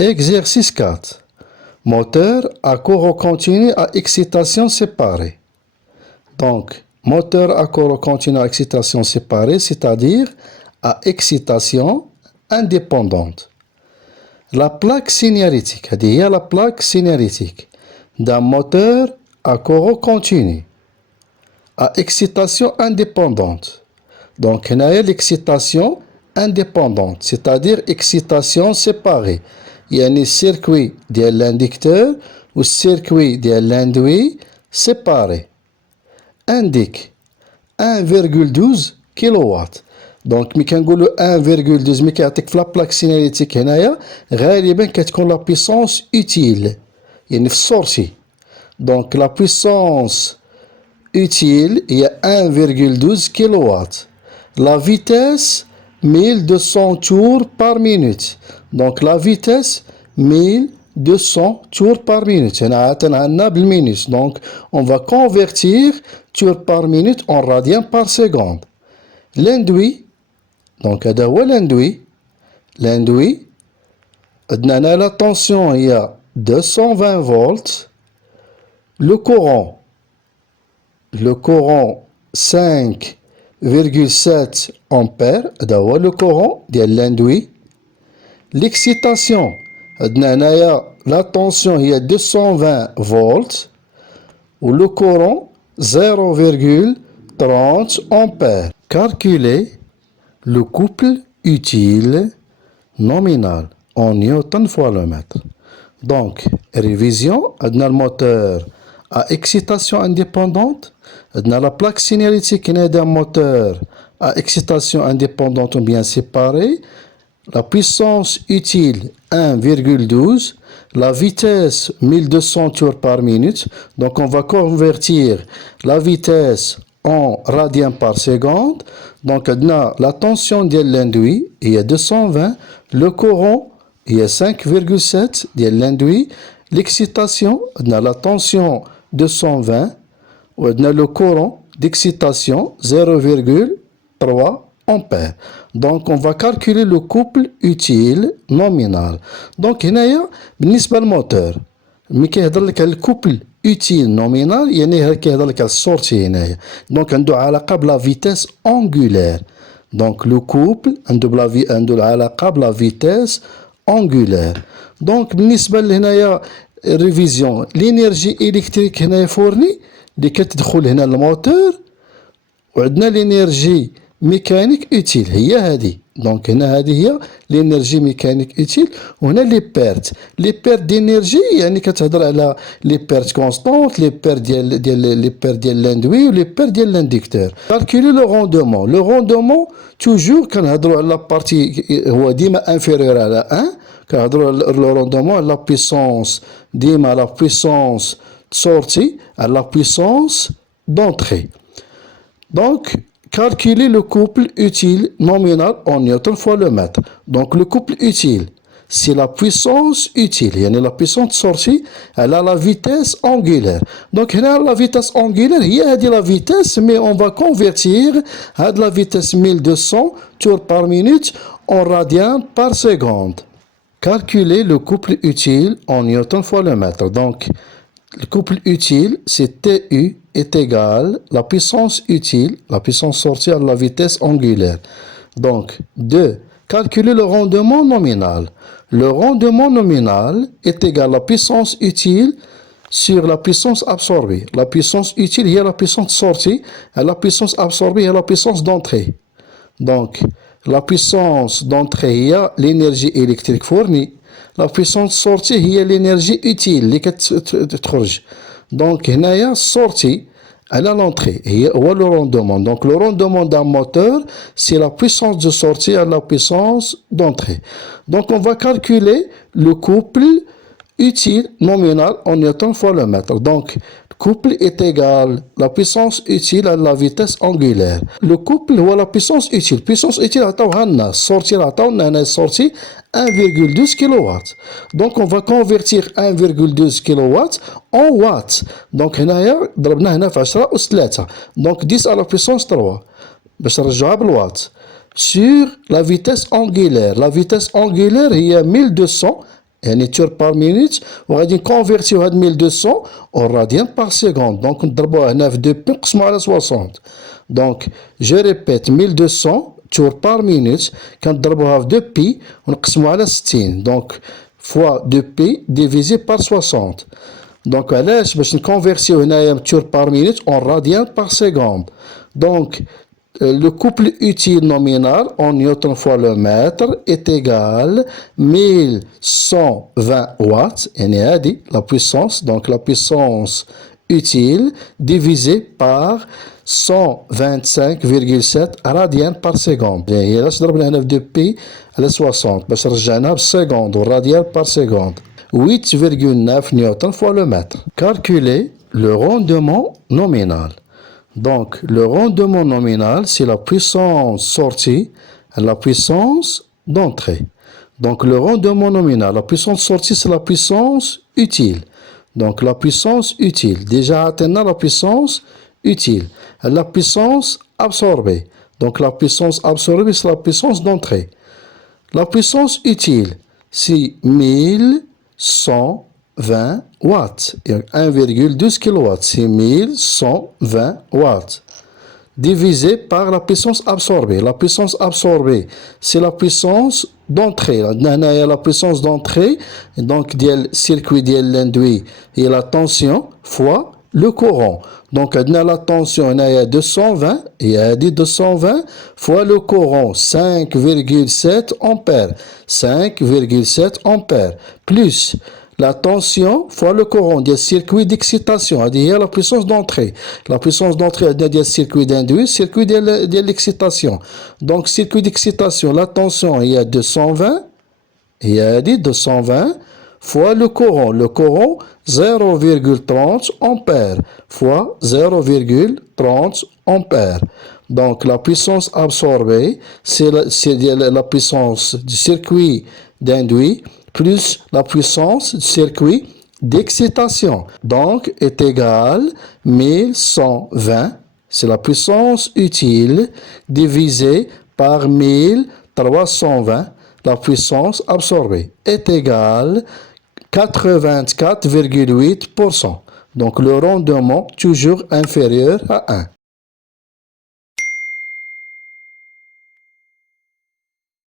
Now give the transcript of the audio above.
Exercice 4. Moteur à courant continu à excitation séparée. Donc, moteur à courant continu à excitation séparée, c'est-à-dire à excitation indépendante. La plaque signalétique, c'est-à-dire la plaque signalétique d'un moteur à courant continu à excitation indépendante. Donc, il y a l'excitation indépendante, c'est-à-dire excitation séparée. Il y a un circuit de l'inducteur ou circuit de l'induit séparé. Indique 1,12 kW. Donc, ملي كنقولوا 1,12 ملي كيعطيك في لابلاك سيناليتيك هنايا غالبا كتكون لا بيسونس اوتيل يعني في السورسي. دونك لا بيسونس utile il y a 1,12 kW. La vitesse 1200 tours par minute. Donc la vitesse 1200 tours par minute. Donc on va convertir tours par minute en radians par seconde. L'induit, donc l'induit, la tension il y a 220 volts. Le courant 5,7 ampères, le courant de l'induit. L'excitation, la tension il y a 220 volts, ou le courant 0,30 ampères. Calculer le couple utile nominal en newton fois le mètre. Donc, révision, le moteur à excitation indépendante, la plaque signalétique d'un moteur à excitation indépendante ou bien séparée, la puissance utile 1,12, la vitesse 1200 tours par minute. Donc on va convertir la vitesse en radians par seconde. Donc la tension de l'induit est 220, le courant est 5,7 de l'induit, l'excitation, la tension 220, le courant d'excitation 0,3 ampères. Donc on va calculer le couple utile nominal. Donc هنايا بالنسبة للموتور ملي كيهضر لك على الكوبل utile nominal يعني كيهضر لك على السورتي هنايا. دونك عنده علاقة بلا فيتاس انغولير. دونك لو كوبل عنده علاقة بلا فيتاس انغولير. دونك بالنسبة لهنايا الريفيزيون لينيرجي الكتريك هنايا فورني اللي كتدخل هنا الموتور، وعندنا لينيرجي ميكانيك اوتيل هي هذه. دونك هنا هذه هي لينيرجي ميكانيك اوتيل، وهنا لي بيرت دينيرجي يعني كتهضر على لي بيرت كونستونت، لي بيرت ديال لاندوي ولي بيرت ديال لانديكتور. كالكولي لو روندومون توجور كنهضروا على لابارتي هو ديما انفيريور على 1. كنهضروا على لو روندومون على لا بويسونس ديما لا بويسونس sortie à la puissance d'entrée. Donc, calculer le couple utile nominal en newton fois le mètre. Donc, le couple utile, c'est la puissance utile. Yani la puissance sortie, elle a la vitesse angulaire. Donc, la vitesse angulaire, il y a la vitesse, mais on va convertir à la vitesse 1200 tours par minute en radians par seconde. Calculer le couple utile en newton fois le mètre. Donc, le couple utile, c'est TU est égal la puissance utile, la puissance sortie à la vitesse angulaire. Donc, 2. Calculer le rendement nominal. Le rendement nominal est égal à la puissance utile sur la puissance absorbée. La puissance utile, il y a la puissance sortie, et la puissance absorbée, il y a la puissance d'entrée. Donc, la puissance d'entrée, il y a l'énergie électrique fournie. La puissance sortie هي l'énergie utile اللي كتخرج. دونك هنايا sortie على l'entrée هو le rendement. Donc le rendement d'un moteur c'est la puissance de sortie à la puissance d'entrée. Donc on va calculer le couple utile nominal en newton fois le mètre. Donc couple est égal la puissance utile à la vitesse angulaire. Le couple هو la puissance utile. Puissance utile عطاوها لنا sortie عطاونا هنا sortie 1,12 kW. Donc on va convertir 1,12 kW en watts. Donc هنايا ضربنا هنا في 10 أس 3. Donc 10 à la puissance 3 باش نرجعوها بالوات. Sur la vitesse angulaire. La vitesse angulaire هي 1200 يعني tours par minute وغادي نكونفيرتيو هاد 1200 en radian par seconde. دونك نضربوها هنا في 2 بي نقسمو على 60. دونك جو ريبيت 1200 tours par minute كنضربوها في 2 بي ونقسمو على 60. دونك fois 2 بي divisé par 60. دونك علاش باش نكونفيرتيو هنايا tours par minute en radian par seconde. دونك le couple utile nominal en newton fois le mètre est égal 1120 watts. يعني هذه la puissance, donc la puissance utile divisé par 125,7 radians par seconde. هي علاش ضربنا هنا في 2 بي على 60 باش رجعناها بالسكوند والراديان par seconde. 8,9 newton fois le mètre. Calculer le rendement nominal. Donc, le rendement nominal, c'est la puissance sortie et la puissance d'entrée. Donc, le rendement nominal, la puissance sortie, c'est la puissance utile. Donc, la puissance utile. Déjà, atteint la puissance utile. La puissance absorbée. Donc, la puissance absorbée, c'est la puissance d'entrée. La puissance utile, c'est 1120 watts. 1,12 kW, c'est 1120 watts. Divisé par la puissance absorbée. La puissance absorbée, c'est la puissance d'entrée. Là, il y a la puissance d'entrée. Donc, le circuit de l'induit et la tension fois le courant. Donc, la tension, il y a 220, il y a 220 fois le courant, 5,7 ampères. 5,7 ampères. Plus la tension fois le courant du circuit d'excitation, c'est-à-dire la puissance d'entrée. La puissance d'entrée du circuit d'induit, circuit de l'excitation. Donc, circuit d'excitation, la tension, il y a 220, il y a 220 fois le courant. Le courant, 0,30 ampères fois 0,30 ampères. Donc, la puissance absorbée, c'est la puissance du circuit d'induit plus la puissance du circuit d'excitation. Donc, est égal 1120, c'est la puissance utile, divisé par 1320, la puissance absorbée, est égal 84,8%. Donc, le rendement toujours inférieur à 1.